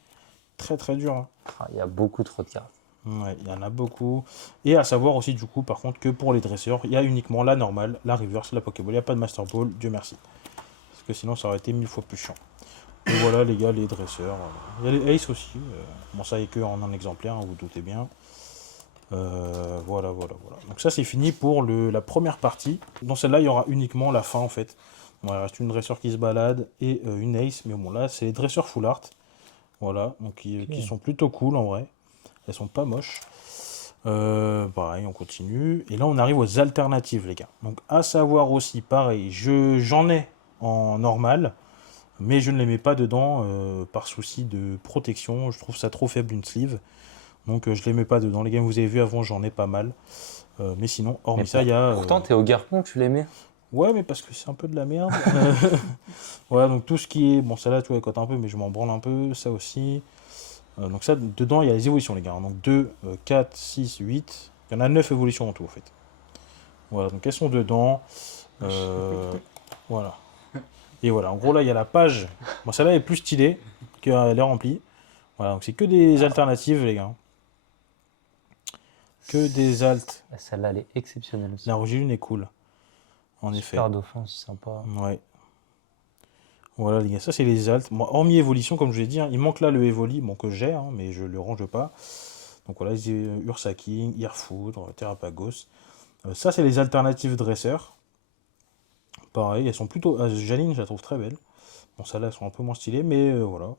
Très, très dur. Hein. Il y a beaucoup trop de cartes. Ouais, il y en a beaucoup. Et à savoir aussi, du coup, par contre, que pour les dresseurs, il y a uniquement la normale, la reverse, la Pokéball. Il n'y a pas de Master Ball, Dieu merci. Parce que sinon, ça aurait été 1000 fois plus chiant. Et voilà, les gars, les dresseurs. Il y a les Ace aussi. Bon, ça n'est que en un exemplaire, hein, vous doutez bien. Voilà. Donc ça, c'est fini pour la première partie. Dans celle-là, il y aura uniquement la fin, en fait. Bon, il reste une dresseur qui se balade et une Ace. Mais bon, là, c'est les dresseurs full art. Voilà, donc qui sont plutôt cool, en vrai. Elles sont pas moches. Pareil, on continue. Et là, on arrive aux alternatives, les gars. Donc, à savoir aussi, pareil, j'en ai en normal, mais je ne les mets pas dedans par souci de protection. Je trouve ça trop faible, une sleeve. Donc, je les mets pas dedans. Les gars, vous avez vu avant, j'en ai pas mal. Mais sinon, hormis ça, il y a... Pourtant, t'es au Garpon, tu les mets? Ouais, mais parce que c'est un peu de la merde. Voilà, donc tout ce qui est... Bon, ça là, tu vois, cote un peu, mais je m'en branle un peu. Ça aussi... donc ça, dedans, il y a les évolutions, les gars. Donc 2, 4, 6, 8. Il y en a 9 évolutions en tout, en fait. Voilà, donc elles sont dedans. Voilà. Et voilà, en gros, là, il y a la page. Bon, celle-là est plus stylée qu'elle est remplie. Voilà, donc c'est que des alternatives, les gars. Que des altes. Celle-là, elle est exceptionnelle aussi. La Rougilune est cool. En effet. Super dauphin, c'est sympa. Ouais. Voilà les gars, ça c'est les altes. Moi, hormis évolution, comme je l'ai dit, hein, il manque là le Evoli, bon que j'ai, hein, mais je le range pas. Donc voilà, Ursaking, Irfoudre, Terrapagos. Ça c'est les alternatives dresseurs. Pareil, elles sont plutôt... Janine, je la trouve très belle. Bon, celles-là, elles sont un peu moins stylées, mais voilà.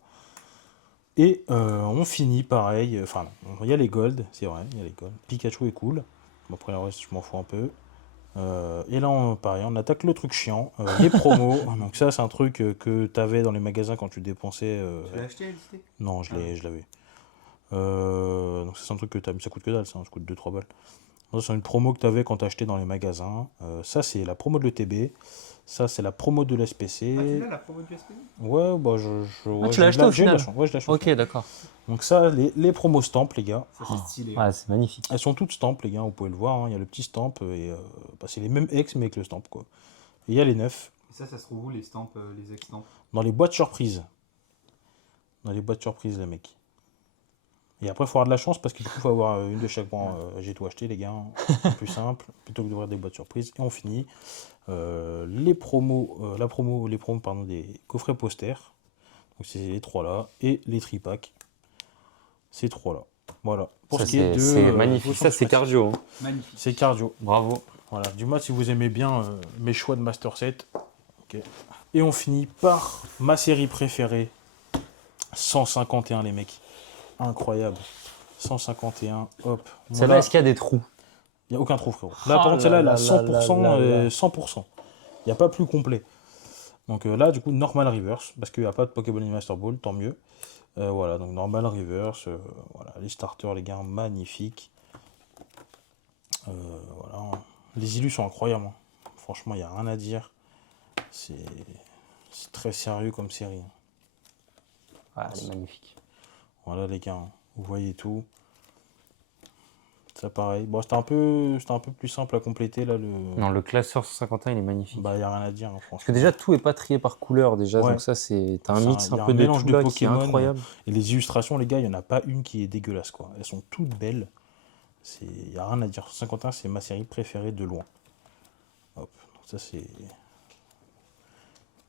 Et on finit pareil. Enfin, il y a les Gold, c'est vrai, il y a les Gold. Pikachu est cool. Bon, après, le reste, je m'en fous un peu. Et là, pareil, on attaque le truc chiant, les promos. Donc ça, c'est un truc que tu avais dans les magasins quand tu dépensais. Tu l'as acheté, LCT? Non, je l'avais. Donc ça, c'est un truc que tu as mis, ça coûte que dalle, ça coûte 2-3 balles. Ça, c'est une promo que tu avais quand tu achetais dans les magasins. Ça, c'est la promo de l'ETB. Ça, c'est la promo de l'SPC. Ah, tu l'as, la promo du SPC? Ouais, bah tu l'as acheté au final? Ouais, je l'ai acheté. Ok, d'accord. Donc ça, les promos stamp, les gars. Ça, c'est stylé. Ouais, c'est magnifique. Elles sont toutes stamp, les gars, vous pouvez le voir. Hein. Il y a le petit stamp et c'est les mêmes ex, mais avec le stamp, quoi. Et il y a les 9. Et ça se trouve où, les stamps, les ex-stamps? Dans les boîtes surprises. Dans les boîtes surprises, les mecs. Et après, il faut avoir de la chance parce qu'il faut avoir une de chaque. Bon, j'ai tout acheté, les gars. C'est plus simple, plutôt que d'ouvrir des boîtes surprises. Et on finit. Les promos, pardon, des coffrets posters. Donc c'est les 3 là. Et les tripacks. Ces 3 là. Voilà. Pour Ça, ce qui est de. C'est magnifique. Ça, c'est cardio. Hein. Magnifique. C'est cardio. Bravo. Voilà. Du moins, si vous aimez bien mes choix de Master Set. Okay. Et on finit par ma série préférée. 151, les mecs. Incroyable. 151. Hop. Celle-là, est-ce qu'il y a des trous? Il n'y a aucun trou, frérot. Là, par contre, celle-là, elle a 100%, 100%. Il n'y a pas plus complet. Donc là, du coup, normal reverse, parce qu'il n'y a pas de Pokémon Master Ball, tant mieux. Voilà, donc normal reverse. Voilà, les starters, les gars, magnifiques. Voilà. Les illus sont incroyables. Hein. Franchement, il n'y a rien à dire. C'est très sérieux comme série. Ah, c'est magnifique. Voilà, les gars, vous voyez tout. Ça pareil. Bon, c'était un peu plus simple à compléter là. Non, le classeur 151, il est magnifique. Bah, il n'y a rien à dire, hein, franchement. Parce que déjà, tout est pas trié par couleur, déjà. Ouais. Donc ça, t'as un C'est mix il y un a peu de mélange tout de là qui est Pokémon. incroyable. Et les illustrations, les gars, il n'y en a pas une qui est dégueulasse, quoi. Elles sont toutes belles. Il n'y a rien à dire. 151, c'est ma série préférée de loin. Hop, donc ça c'est...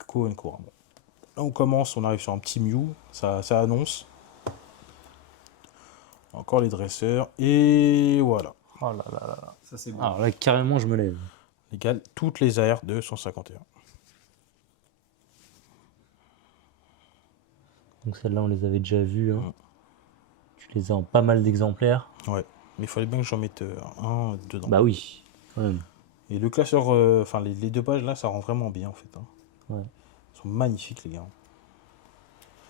Cool. Bon. Là, on commence, on arrive sur un petit Mew. Ça annonce. Encore les dresseurs. Et voilà. Oh là là là. Ça, c'est bon. Alors là, carrément, je me lève. Les gars, toutes les AR de 151. Donc celles-là, on les avait déjà vues. Hein. Tu les as en pas mal d'exemplaires. Ouais, mais il fallait bien que j'en mette un dedans. Bah oui. Ouais. Et le classeur, enfin les deux pages là, ça rend vraiment bien en fait. Hein. Ouais. Ils sont magnifiques les gars.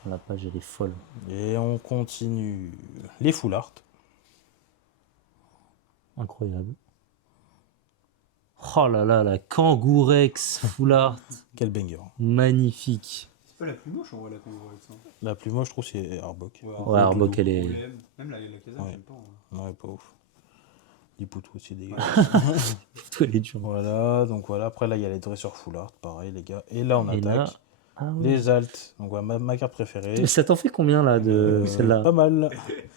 La page, elle est folle. Et on continue. Les full art. Incroyable. Oh là là, la Kangourex Full Art. Quel banger. Magnifique. C'est pas la plus moche en vrai, la Kangourex. Hein. La plus moche, je trouve, c'est Arbok. Ouais, Arbok, elle est... Même la Kazakh, Ouais. j'aime pas. Hein. Non, elle est pas ouf. Lipoutou aussi dégueulasse. Tout, elle est dure. Voilà, donc voilà. Après là, il y a les dresseurs full art, pareil les gars. Et là, on Et là- attaque Ah ouais. les alts. Donc voilà, ma carte préférée. Mais ça t'en fait combien là de celle-là? Pas mal.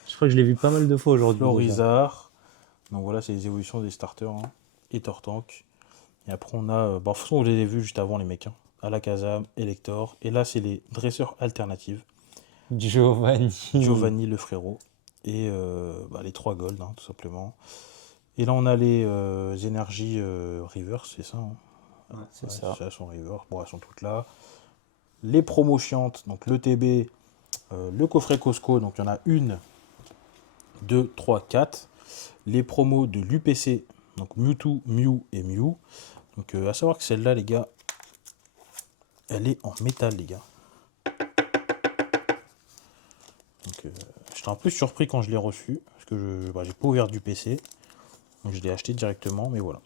Je crois que je l'ai vu pas mal de fois aujourd'hui. déjà. Florizard. Donc voilà, c'est les évolutions des starters. Hein. Et Tortank. Et après, on a. Bon, de toute façon, vous les avez vus juste avant, les mecs. Hein. Alakazam, Elector. Et là, c'est les dresseurs alternatives. Giovanni. Giovanni, le frérot. Et les 3 gold, hein, tout simplement. Et là, on a les énergies reverse, c'est ça. Hein. Ouais, c'est ça. Elles sont reverse. Bon, elles sont toutes là. Les promos chiantes, donc le TB, le coffret Costco. Donc, il y en a 1, 2, 3, 4. Les promos de l'UPC, donc Mewtwo, Mew et Mew. Donc, à savoir que celle-là, les gars, elle est en métal, les gars. Donc, j'étais un peu surpris quand je l'ai reçu, parce que j'ai pas ouvert du PC. Donc, je l'ai acheté directement, mais voilà.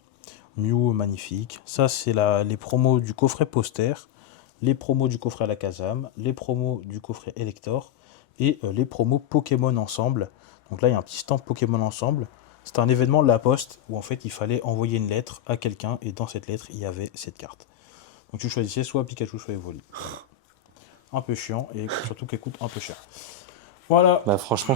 Mew, magnifique. Ça, c'est les promos du coffret poster, les promos du coffret Alakazam, les promos du coffret Elector et les promos Pokémon ensemble. Donc là, il y a un petit stand Pokémon ensemble. C'était un événement de la Poste où en fait il fallait envoyer une lettre à quelqu'un et dans cette lettre il y avait cette carte. Donc tu choisissais soit Pikachu soit Evoli. Voilà. Un peu chiant et surtout qu'elle coûte un peu cher. Voilà, Bah franchement,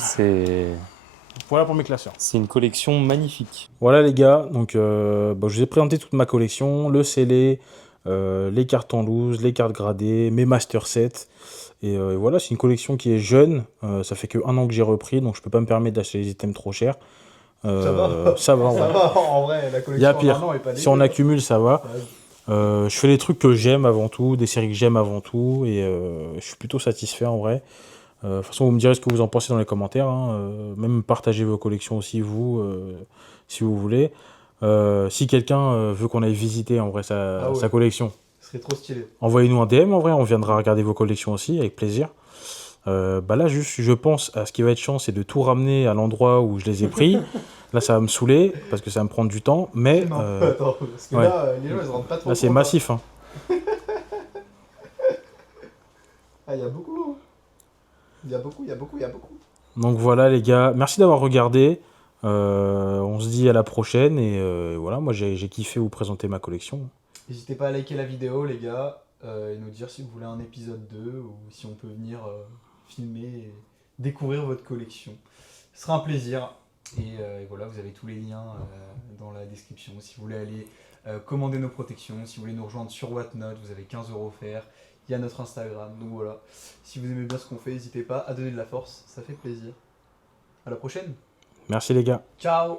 voilà pour mes classeurs. c'est une collection magnifique. Voilà les gars, donc je vous ai présenté toute ma collection, le scellé, les cartes en loose, les cartes gradées, mes master sets. Et voilà, c'est une collection qui est jeune, ça fait que 1 an que j'ai repris, donc je peux pas me permettre d'acheter des items trop chers. Ça va. Ça va, ouais. Ça va, en vrai, la Il collection y a pire. en un an est pas Si on dégueu. accumule, ça va. Je fais les trucs que j'aime avant tout, des séries que j'aime avant tout, et je suis plutôt satisfait en vrai. De toute façon, vous me direz ce que vous en pensez dans les commentaires. Hein. Même partagez vos collections aussi, vous, si vous voulez. Si quelqu'un veut qu'on aille visiter en vrai sa collection, Ce serait trop stylé. envoyez-nous un DM en vrai, on viendra regarder vos collections aussi, avec plaisir. Là, juste, je pense à ce qui va être chiant, c'est de tout ramener à l'endroit où je les ai pris. Là, ça va me saouler, parce que ça va me prendre du temps, mais Non, attends, parce que ouais. là, les gens, ils se rendent pas trop là, c'est compte, massif. Hein. Ah, il y a beaucoup. Il y a beaucoup. Donc voilà les gars, merci d'avoir regardé. On se dit à la prochaine et voilà, moi j'ai kiffé vous présenter ma collection. N'hésitez pas à liker la vidéo, les gars, et nous dire si vous voulez un épisode 2 ou si on peut venir filmer et découvrir votre collection. Ce sera un plaisir. Et voilà, vous avez tous les liens dans la description. Si vous voulez aller commander nos protections, si vous voulez nous rejoindre sur Whatnot, vous avez 15 € offerts. Il y a notre Instagram. Donc voilà, si vous aimez bien ce qu'on fait, n'hésitez pas à donner de la force. Ça fait plaisir. À la prochaine. Merci les gars. Ciao.